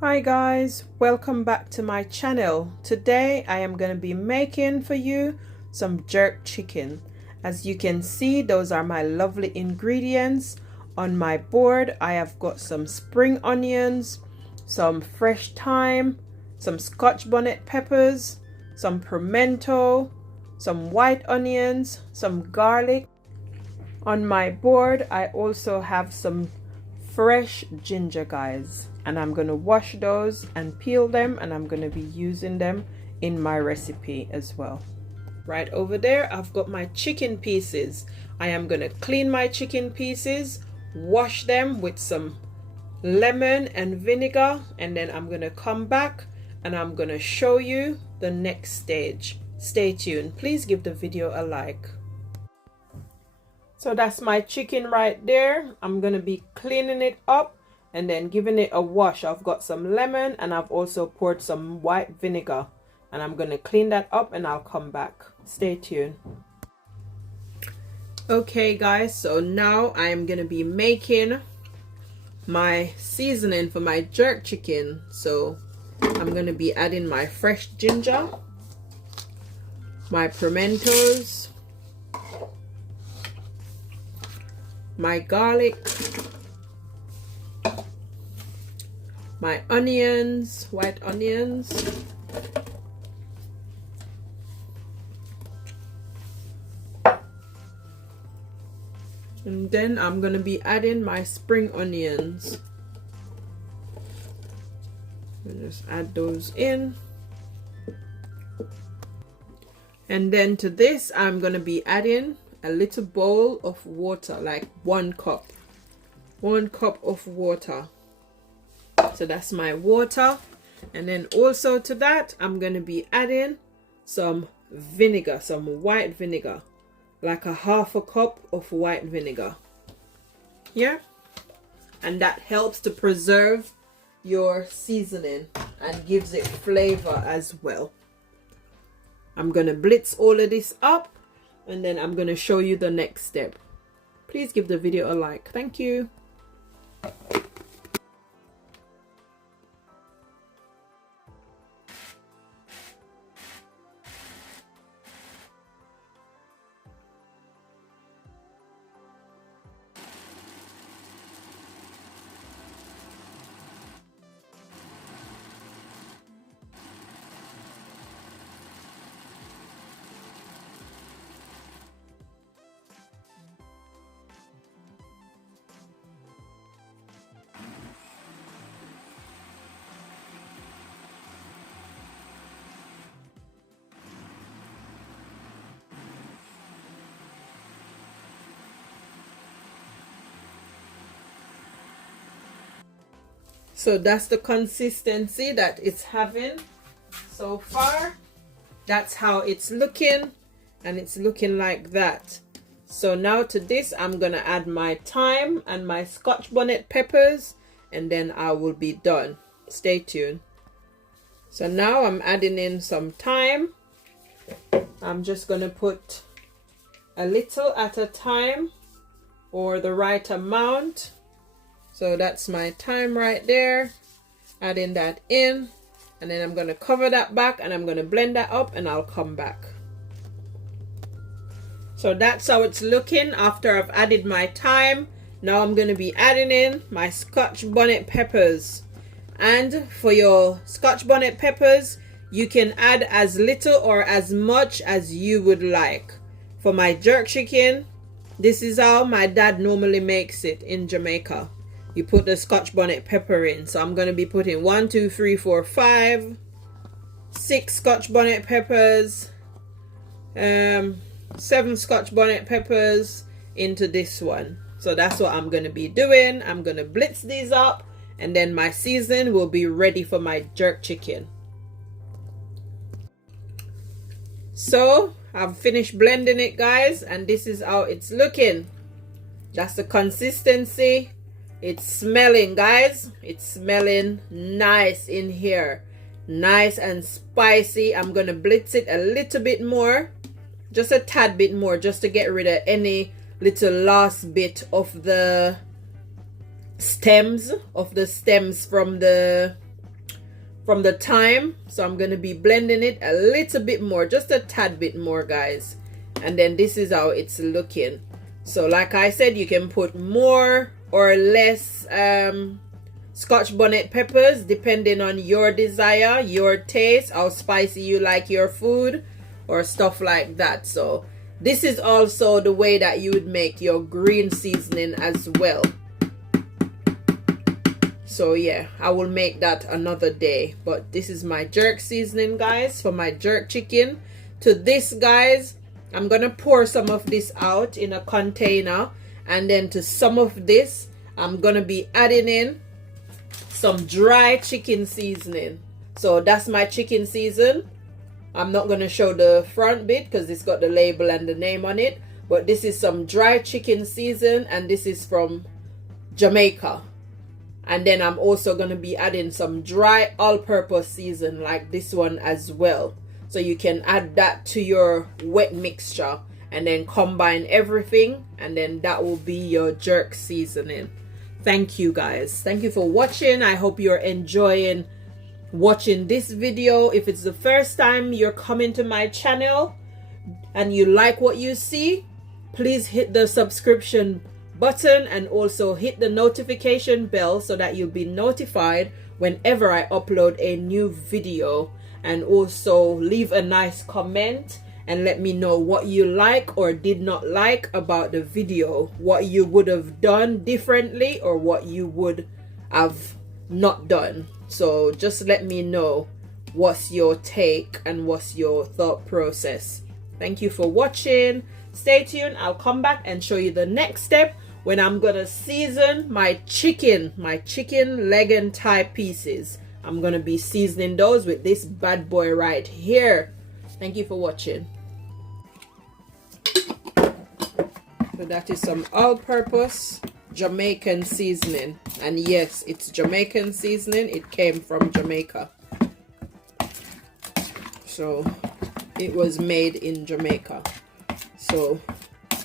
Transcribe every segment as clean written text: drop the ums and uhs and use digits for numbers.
Hi guys, welcome back to my channel. Today I am going to be making for you some jerk chicken. As you can see, those are my lovely ingredients. On my board I have got some spring onions, some fresh thyme, some Scotch bonnet peppers, some pimento, some white onions, some garlic. On my board I also have some fresh ginger, guys, and I'm going to wash those and peel them, and I'm going to be using them in my recipe as well. Right over there I've got my chicken pieces. I am going to clean my chicken pieces, wash them with some lemon and vinegar, and then I'm going to come back and I'm going to show you the next stage. Stay tuned. Please give the video a like. So that's my chicken right there. I'm going to be cleaning it up and then giving it a wash. I've got some lemon and I've also poured some white vinegar. And I'm going to clean that up and I'll come back. Stay tuned. Okay guys, so now I am going to be making my seasoning for my jerk chicken. So I'm going to be adding my fresh ginger, my pimentos, my garlic, my onions, white onions, and then I'm going to be adding my spring onions. And just add those in. And then to this I'm going to be adding a little bowl of water, like 1 cup of water. So that's my water. And then also to that I'm going to be adding some vinegar, some white vinegar, like a 1/2 cup of white vinegar. Yeah, and that helps to preserve your seasoning and gives it flavor as well. I'm going to blitz all of this up, and then I'm going to show you the next step. Please give the video a like. Thank you. So that's the consistency that it's having so far. That's how it's looking, and it's looking like that. So now to this I'm gonna add my thyme and my Scotch bonnet peppers, and then I will be done. Stay tuned. So now I'm adding in some thyme. I'm just gonna put a little at a time, or the right amount. So that's my thyme right there. Adding that in, and then I'm going to cover that back and I'm going to blend that up, and I'll come back. So that's how it's looking after I've added my thyme. Now I'm going to be adding in my Scotch bonnet peppers. And for your Scotch bonnet peppers, you can add as little or as much as you would like. For my jerk chicken, this is how my dad normally makes it in Jamaica. You put the Scotch bonnet pepper in. So I'm going to be putting 1, 2, 3, 4, 5, 6 Scotch bonnet peppers, 7 Scotch bonnet peppers into this one. So that's what I'm going to be doing. I'm going to blitz these up, and then my seasoning will be ready for my jerk chicken. So I've finished blending it, guys, and this is how it's looking. That's the consistency. It's smelling, guys. It's smelling nice in here. Nice and spicy. I'm going to blitz it a little bit more. Just a tad bit more, just to get rid of any little last bit of the stems from the from the thyme. So I'm going to be blending it a little bit more, just a tad bit more, guys. And then this is how it's looking. So like I said, you can put more or less Scotch bonnet peppers depending on your desire, your taste, how spicy you like your food or stuff like that. So this is also the way that you would make your green seasoning as well. So yeah, I will make that another day. But this is my jerk seasoning, guys, for my jerk chicken. To this, guys, I'm gonna pour some of this out in a container, and then to some of this I'm gonna be adding in some dry chicken seasoning. So that's my chicken season. I'm not gonna show the front bit because it's got the label and the name on it, but this is some dry chicken season, and this is from Jamaica. And then I'm also going to be adding some dry all-purpose season like this one as well. So you can add that to your wet mixture and then combine everything, and then that will be your jerk seasoning. Thank you, guys. Thank you for watching. I hope you're enjoying watching this video. If it's the first time you're coming to my channel and you like what you see, please hit the subscription button and also hit the notification bell so that you'll be notified whenever I upload a new video. And also leave a nice comment and let me know what you like or did not like about the video, what you would have done differently or what you would have not done. So just let me know what's your take and what's your thought process. Thank you for watching. Stay tuned. I'll come back and show you the next step when I'm gonna season my chicken leg and thigh pieces. I'm gonna be seasoning those with this bad boy right here. Thank you for watching. So that is some all-purpose Jamaican seasoning, and yes, it's Jamaican seasoning. It came from Jamaica, so it was made in Jamaica. So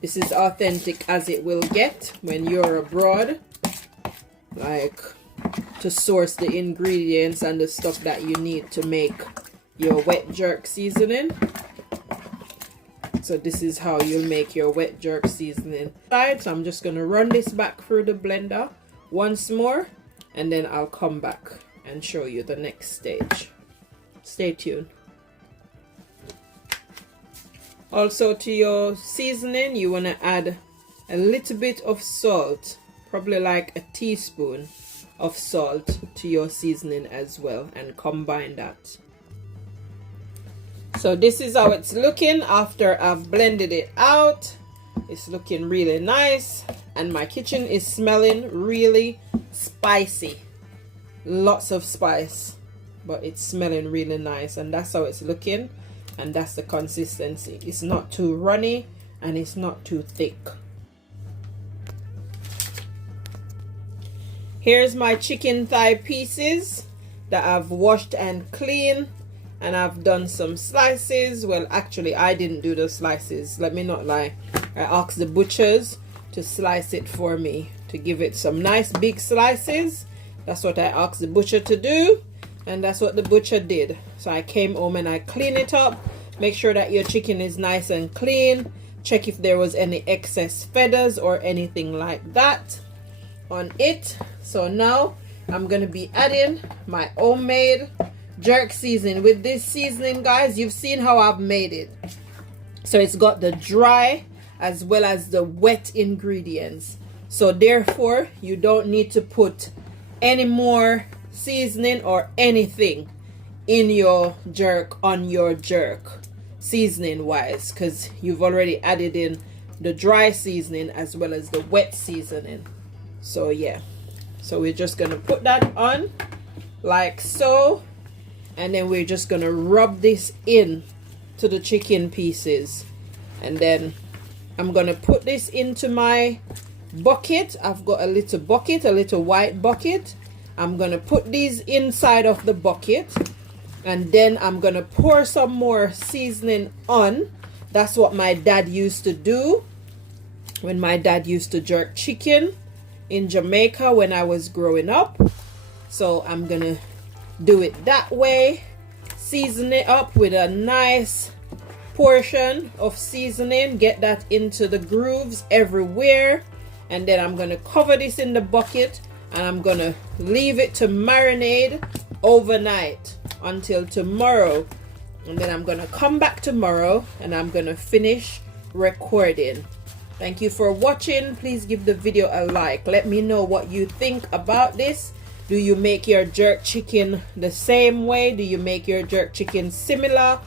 this is authentic as it will get when you're abroad, like to source the ingredients and the stuff that you need to make your wet jerk seasoning. So this is how you'll make your wet jerk seasoning. So I'm just going to run this back through the blender once more, and then I'll come back and show you the next stage. Stay tuned. Also, to your seasoning, you want to add a little bit of salt, probably like a teaspoon of salt to your seasoning as well, and combine that. So this is how it's looking after I've blended it out. It's looking really nice, and my kitchen is smelling really spicy. Lots of spice, but it's smelling really nice, and that's how it's looking, and that's the consistency. It's not too runny and it's not too thick. Here's my chicken thigh pieces that I've washed and cleaned, and I've done some slices. Well, actually I didn't do the slices, let me not lie. I asked the butchers to slice it for me, to give it some nice big slices. That's what I asked the butcher to do, and that's what the butcher did. So I came home and I cleaned it up. Make sure that your chicken is nice and clean. Check if there was any excess feathers or anything like that on it. So now I'm gonna be adding my homemade jerk seasoning. With this seasoning, guys, you've seen how I've made it. So it's got the dry as well as the wet ingredients. So therefore, you don't need to put any more seasoning or anything in your jerk, on your jerk, seasoning wise, because you've already added in the dry seasoning as well as the wet seasoning. So yeah, so we're just gonna put that on like so, and then we're just gonna rub this in to the chicken pieces, and then I'm gonna put this into my bucket. I've got a little bucket, a little white bucket. I'm gonna put these inside of the bucket, and then I'm gonna pour some more seasoning on. That's what my dad used to do when my dad used to jerk chicken in Jamaica when I was growing up. So I'm gonna do it that way. Season it up with a nice portion of seasoning. Get that into the grooves everywhere. And then I'm going to cover this in the bucket and I'm going to leave it to marinate overnight until tomorrow. And then I'm going to come back tomorrow and I'm going to finish recording. Thank you for watching. Please give the video a like. Let me know what you think about this. Do you make your jerk chicken the same way? Do you make your jerk chicken similar?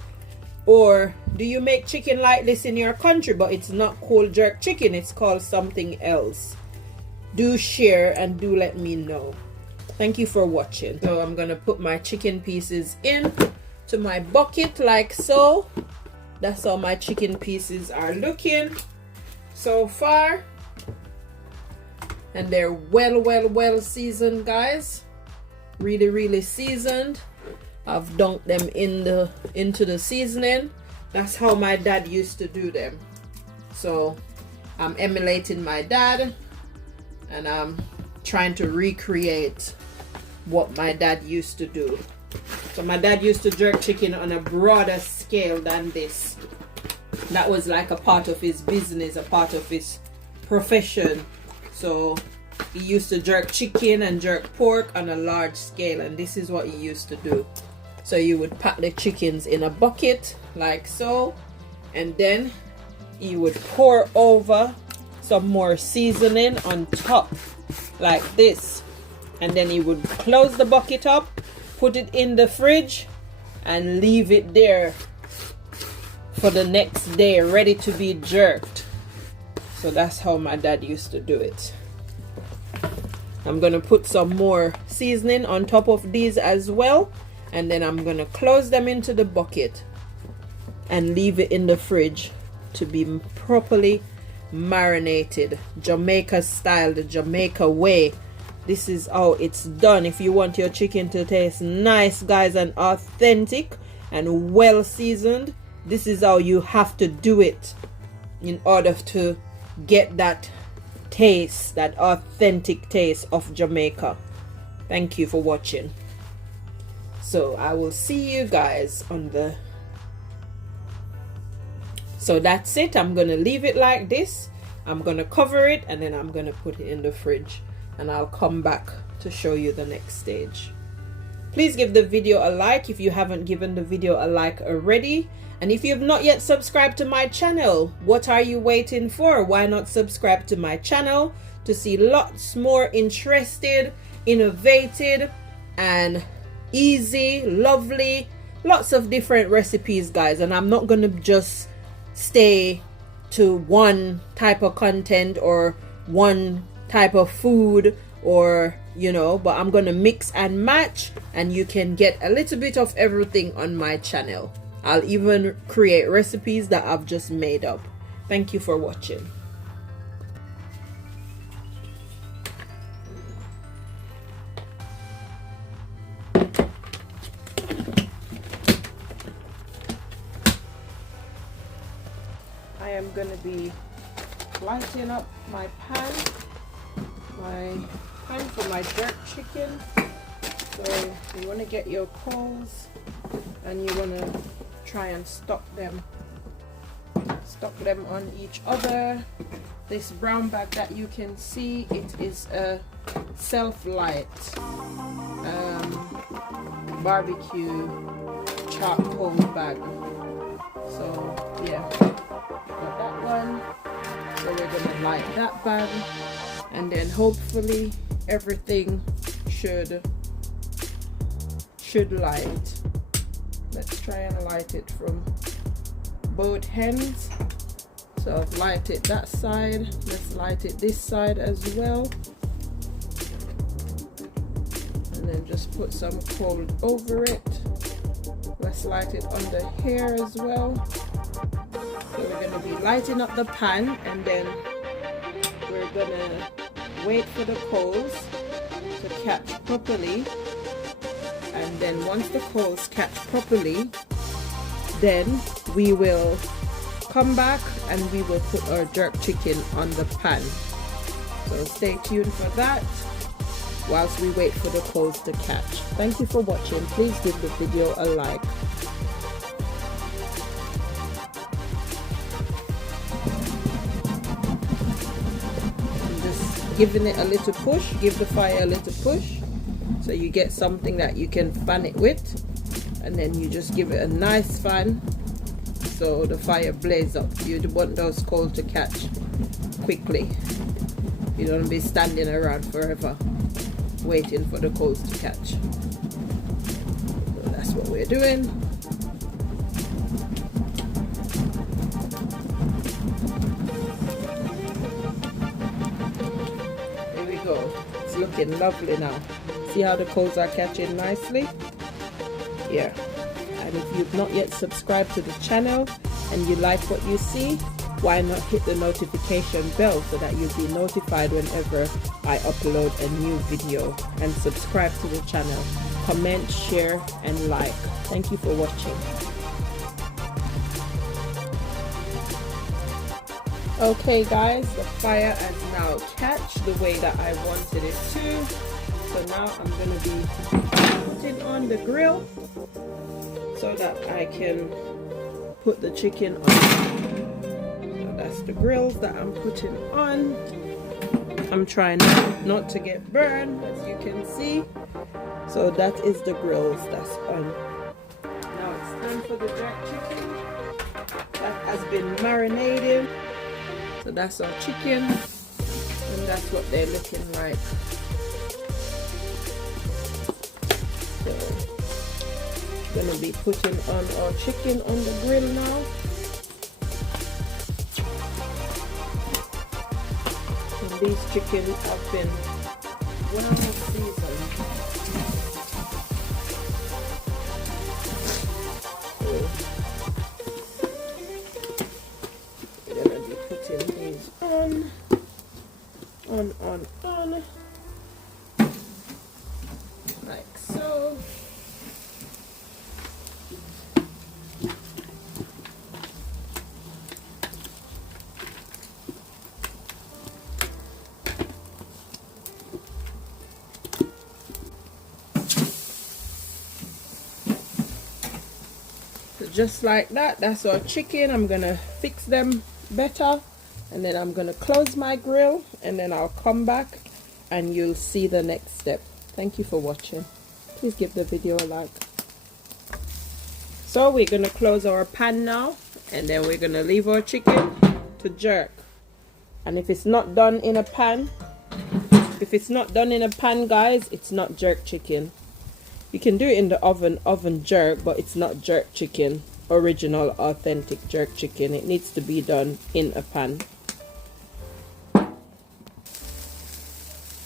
Or do you make chicken like this in your country, but it's not called jerk chicken, it's called something else? Do share and do let me know. Thank you for watching. So I'm gonna put my chicken pieces in to my bucket like so. That's how my chicken pieces are looking so far. And they're well seasoned, guys. Really seasoned. I've dunked them into the seasoning. That's how my dad used to do them. So I'm emulating my dad and I'm trying to recreate what my dad used to do. So my dad used to jerk chicken on a broader scale than this. That was like a part of his business, a part of his profession. So he used to jerk chicken and jerk pork on a large scale, and this is what he used to do. So you would pack the chickens in a bucket like so, and then you would pour over some more seasoning on top like this, and then you would close the bucket up, put it in the fridge and leave it there for the next day ready to be jerked. So that's how my dad used to do it. I'm gonna put some more seasoning on top of these as well, and then I'm gonna close them into the bucket and leave it in the fridge to be properly marinated, Jamaica style, the Jamaica way. This is how it's done. If you want your chicken to taste nice, guys, and authentic and well seasoned, this is how you have to do it in order to get that taste, that authentic taste of Jamaica. Thank you for watching. So I will see you guys on the... So that's it. I'm gonna leave it like this. I'm gonna cover it and then I'm gonna put it in the fridge, and I'll come back to show you the next stage. Please give the video a like if you haven't given the video a like already. And if you've not yet subscribed to my channel, what are you waiting for? Why not subscribe to my channel to see lots more interested, innovative, and easy, lovely, lots of different recipes, guys. And I'm not gonna just stay to one type of content or one type of food, or you know, but I'm gonna mix and match, and you can get a little bit of everything on my channel. I'll even create recipes that I've just made up. Thank you for watching. I am going to be lighting up my pan for my jerk chicken. So you want to get your coals and you want to try and stock them on each other. This brown bag that you can see, it is a self-light barbecue charcoal bag. So yeah, got that one. So we're gonna light that bag, and then hopefully everything should light. Let's try and light it from both ends. So I've lighted that side. Let's light it this side as well. And then just put some coal over it. Let's light it under here as well. So we're going to be lighting up the pan, and then we're going to wait for the coals to catch properly. And then once the coals catch properly, then we will come back and we will put our jerk chicken on the pan. So stay tuned for that. whilst we wait for the coals to catch. Thank you for watching. Please give the video a like. I'm just giving it a little push, give the fire a little push so you get something that you can fan it with, and then you just give it a nice fan so the fire blazes up. You want those coals to catch quickly. You don't be standing around forever waiting for the coals to catch. So that's what we're doing. Here we go. It's looking lovely now. See how the coals are catching nicely? Yeah. And if you've not yet subscribed to the channel and you like what you see, why not hit the notification bell so that you'll be notified whenever I upload a new video, and subscribe to the channel, comment, share and like. Thank you for watching. Okay guys, the fire has now catched the way that I wanted it to. So now I'm going to be putting on the grill so that I can put the chicken on. That's the grills that I'm putting on. I'm trying not to get burned, as you can see. So that is the grills that's on. Now it's time for the jerk chicken that has been marinated. So that's our chicken, and that's what they're looking like. So I'm gonna be putting on our chicken on the grill now. These chickens have been well seasoned. So we're gonna be putting these on, like so. Just like that, that's our chicken. I'm gonna fix them better, and then I'm gonna close my grill, and then I'll come back and you'll see the next step. Thank you for watching. Please give the video a like. So we're gonna close our pan now, and then we're gonna leave our chicken to jerk. And if it's not done in a pan, guys, it's not jerk chicken. You can do it in the oven jerk, but it's not jerk chicken, original authentic jerk chicken. It needs to be done in a pan.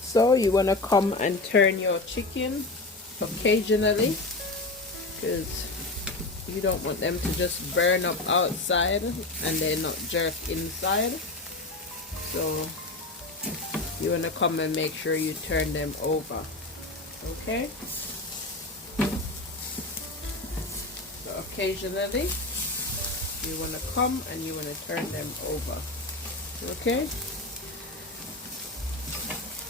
So you want to come and turn your chicken occasionally, because you don't want them to just burn up outside and they're not jerk inside. So you want to come and make sure you turn them over. Okay? Occasionally you want to come and you want to turn them over, okay,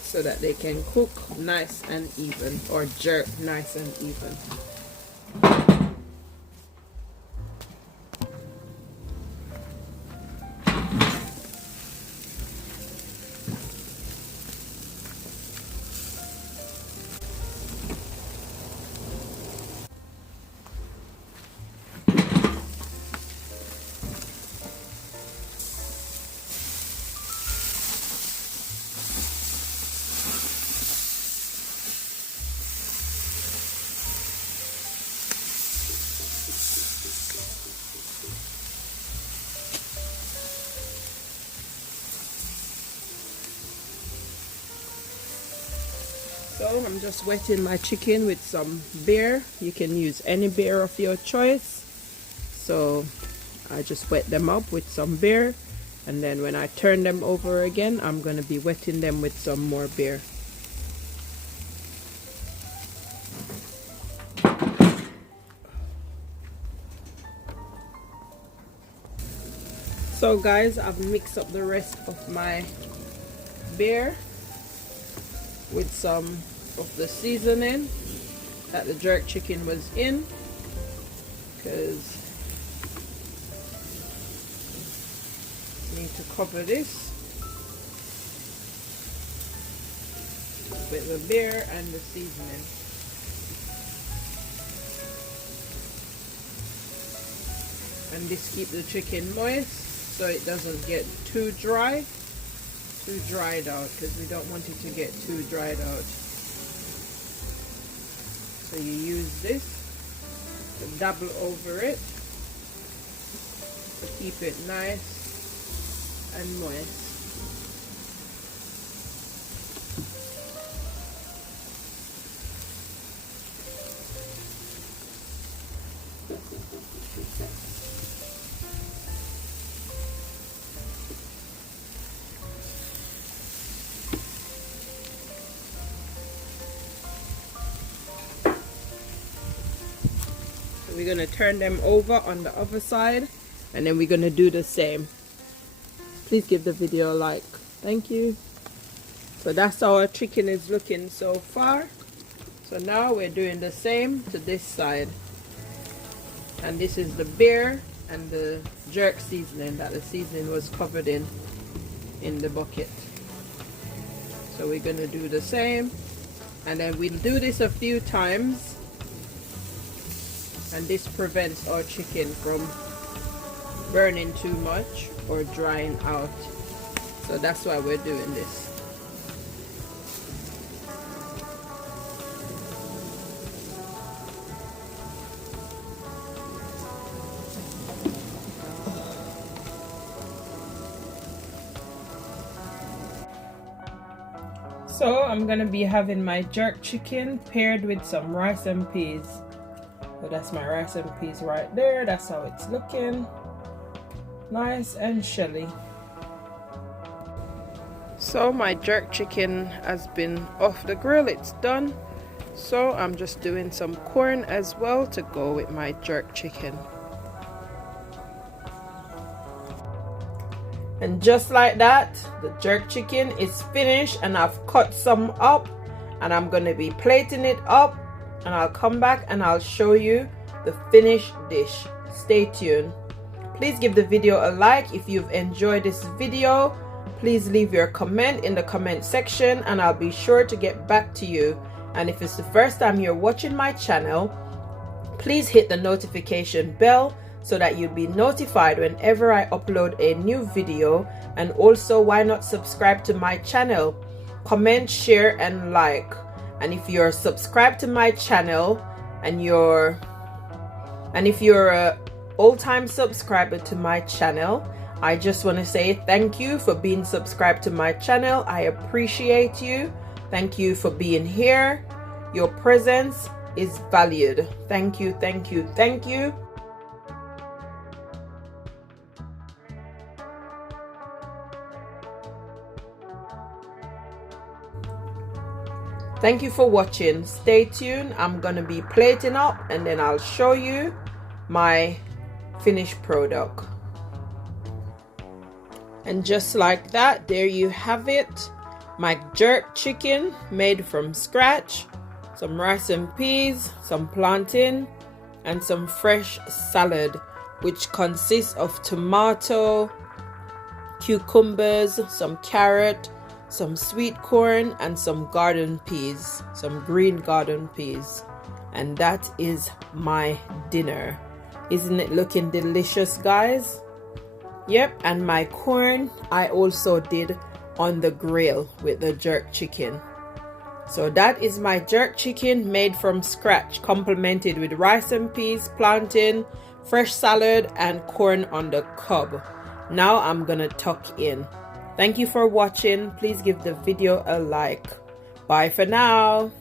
so that they can cook nice and even, or jerk nice and even. So I'm just wetting my chicken with some beer. You can use any beer of your choice. So I just wet them up with some beer, and then when I turn them over again, I'm going to be wetting them with some more beer. So guys, I've mixed up the rest of my beer with some of the seasoning that the jerk chicken was in, because I need to cover this with the beer and the seasoning. And this keeps the chicken moist so it doesn't get too dried out, because we don't want it to get too dried out. So you use this to double over it to keep it nice and moist. We're going to turn them over on the other side, and then we're going to do the same. Please give the video a like. Thank you. So that's how our chicken is looking so far. So now we're doing the same to this side. And this is the beer and the jerk seasoning that the seasoning was covered in the bucket. So we're going to do the same, and then we'll do this a few times. And this prevents our chicken from burning too much or drying out. So that's why we're doing this. So I'm gonna be having my jerk chicken paired with some rice and peas. So that's my rice and peas right there. That's how it's looking. Nice and shelly. So my jerk chicken has been off the grill. It's done. So I'm just doing some corn as well to go with my jerk chicken. And just like that, the jerk chicken is finished, and I've cut some up, and I'm going to be plating it up. And I'll come back and I'll show you the finished dish. Stay tuned. Please give the video a like if you've enjoyed this video. Please leave your comment in the comment section, and I'll be sure to get back to you. And if it's the first time you're watching my channel, please hit the notification bell so that you'll be notified whenever I upload a new video. And also, why not subscribe to my channel? Comment, share, and like. And if you're subscribed to my channel and if you're a old-time subscriber to my channel, I just want to say thank you for being subscribed to my channel. I appreciate you. Thank you for being here. Your presence is valued. Thank you, thank you, thank you. Thank you for watching. Stay tuned. I'm gonna be plating up, and then I'll show you my finished product. And just like that, there you have it. My jerk chicken made from scratch. Some rice and peas, some plantain, and some fresh salad, which consists of tomato, cucumbers, some carrot, some sweet corn, and some garden peas, some green garden peas. And that is my dinner. Isn't it looking delicious, guys? Yep. And my corn I also did on the grill with the jerk chicken. So that is my jerk chicken made from scratch, complemented with rice and peas, plantain, fresh salad, and corn on the cob. Now I'm gonna tuck in. Thank you for watching. Please give the video a like. Bye for now.